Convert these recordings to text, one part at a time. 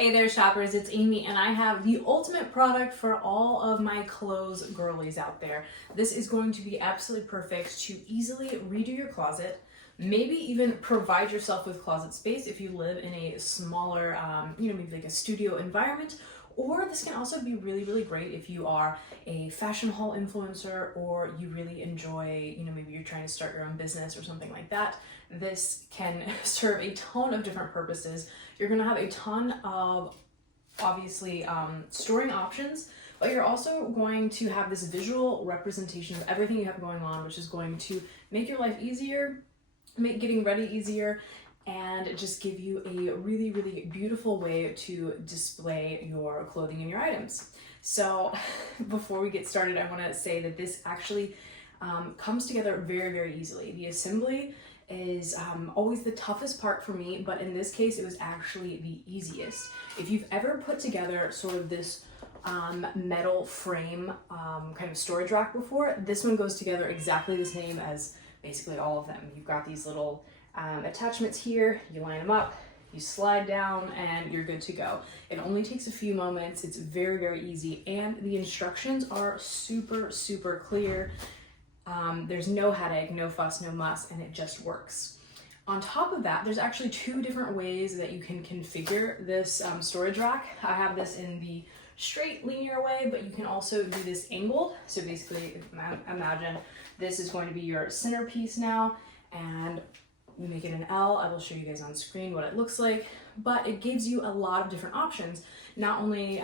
Hey there shoppers, it's Amy and I have the ultimate product for all of my clothes girlies out there. This is going to be absolutely perfect to easily redo your closet, maybe even provide yourself with closet space if you live in a smaller, maybe like a studio environment. Or this can also be really, really great if you are a fashion haul influencer or you really enjoy, maybe you're trying to start your own business or something like that. This can serve a ton of different purposes. You're gonna have a ton of, obviously, storing options, but you're also going to have this visual representation of everything you have going on, which is going to make your life easier, make getting ready easier, and just give you a really, really beautiful way to display your clothing and your items. So before we get started, I want to say that this actually comes together very, very easily. The assembly is always the toughest part for me, but in this case, it was actually the easiest. If you've ever put together sort of this metal frame kind of storage rack before, this one goes together exactly the same as basically all of them. You've got these little attachments here, you line them up, you slide down, and you're good to go. It only takes a few moments. It's very, very easy, and the instructions are super, super clear. There's no headache, no fuss, no muss, and it just works. On top of that, there's actually two different ways that you can configure this storage rack. I have this in the straight linear way, but you can also do this angled. So basically, imagine this is going to be your centerpiece now, and you make it an L. I will show you guys on screen what it looks like, but it gives you a lot of different options. Not only,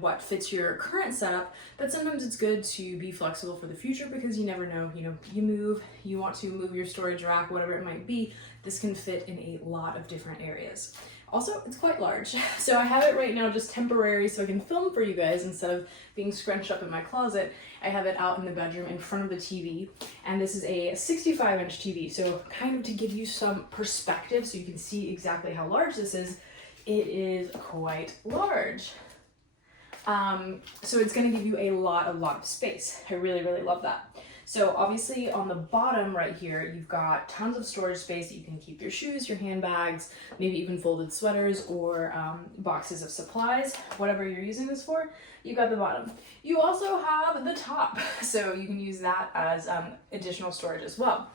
what fits your current setup, but sometimes it's good to be flexible for the future because you never know, you want to move your storage rack, whatever it might be. This can fit in a lot of different areas. Also, it's quite large. So I have it right now just temporary so I can film for you guys instead of being scrunched up in my closet. I have it out in the bedroom in front of the TV. And this is a 65-inch TV. So kind of to give you some perspective so you can see exactly how large this is, it is quite large. So it's gonna give you a lot of space. I really, really love that. So obviously on the bottom right here, you've got tons of storage space that you can keep your shoes, your handbags, maybe even folded sweaters or boxes of supplies, whatever you're using this for, you've got the bottom. You also have the top, so you can use that as additional storage as well.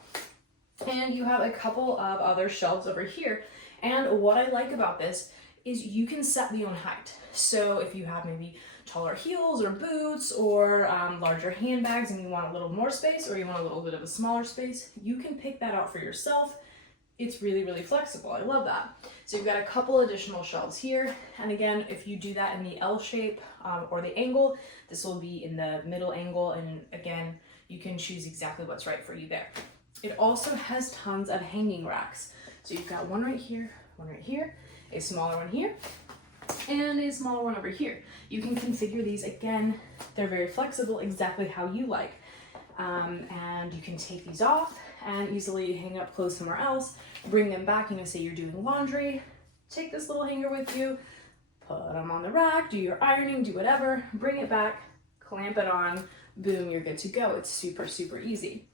And you have a couple of other shelves over here. And what I like about this is you can set the own height. So if you have maybe taller heels or boots or larger handbags and you want a little more space or you want a little bit of a smaller space, you can pick that out for yourself. It's really, really flexible. I love that. So you've got a couple additional shelves here. And again, if you do that in the L shape or the angle, this will be in the middle angle. And again, you can choose exactly what's right for you there. It also has tons of hanging racks. So you've got one right here, a smaller one here, and a smaller one over here. You can configure these, again, they're very flexible, exactly how you like. And you can take these off and easily hang up clothes somewhere else, bring them back, say you're doing laundry, take this little hanger with you, put them on the rack, do your ironing, do whatever, bring it back, clamp it on, boom, you're good to go. It's super, super easy.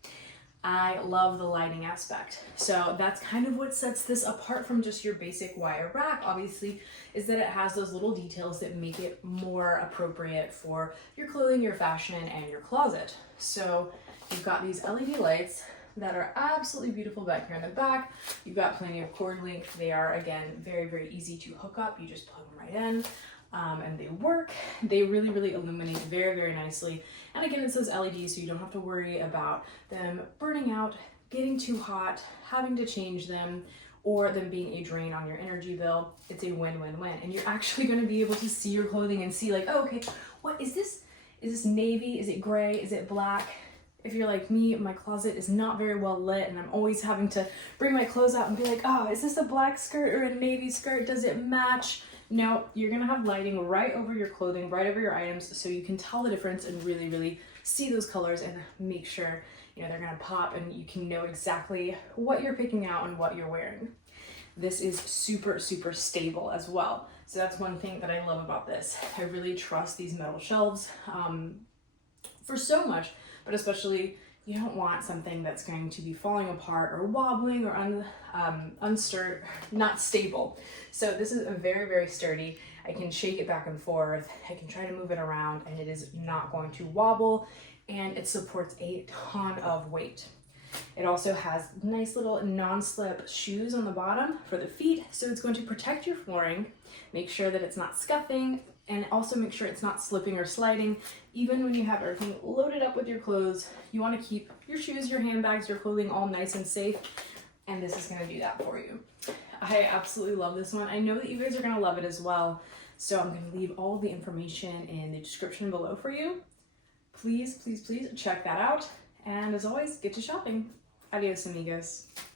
I love the lighting aspect. So that's kind of what sets this apart from just your basic wire rack, obviously, is that it has those little details that make it more appropriate for your clothing, your fashion, and your closet. So you've got these LED lights that are absolutely beautiful back here in the back. You've got plenty of cord length. They are, again, very, very easy to hook up. You just plug them right in. And they work. They really, really illuminate very, very nicely. And again, it says LED, so you don't have to worry about them burning out, getting too hot, having to change them, or them being a drain on your energy bill. It's a win-win-win. And you're actually going to be able to see your clothing and see like, oh, okay, what is this? Is this navy? Is it gray? Is it black? If you're like me, my closet is not very well lit and I'm always having to bring my clothes out and be like, oh, is this a black skirt or a navy skirt? Does it match? No, you're gonna have lighting right over your clothing, right over your items, so you can tell the difference and really, really see those colors and make sure, they're gonna pop and you can know exactly what you're picking out and what you're wearing. This is super, super stable as well. So that's one thing that I love about this. I really trust these metal shelves for so much, but especially, You don't want something that's going to be falling apart or wobbling or not stable. So this is a very, very sturdy. I can shake it back and forth. I can try to move it around and it is not going to wobble, and it supports a ton of weight. It also has nice little non-slip shoes on the bottom for the feet, so it's going to protect your flooring, make sure that it's not scuffing, and also make sure it's not slipping or sliding. Even when you have everything loaded up with your clothes, you want to keep your shoes, your handbags, your clothing all nice and safe, and this is going to do that for you. I absolutely love this one. I know that you guys are going to love it as well, so I'm going to leave all the information in the description below for you. Please, please, please check that out, and as always, get to shopping. Adios, amigos.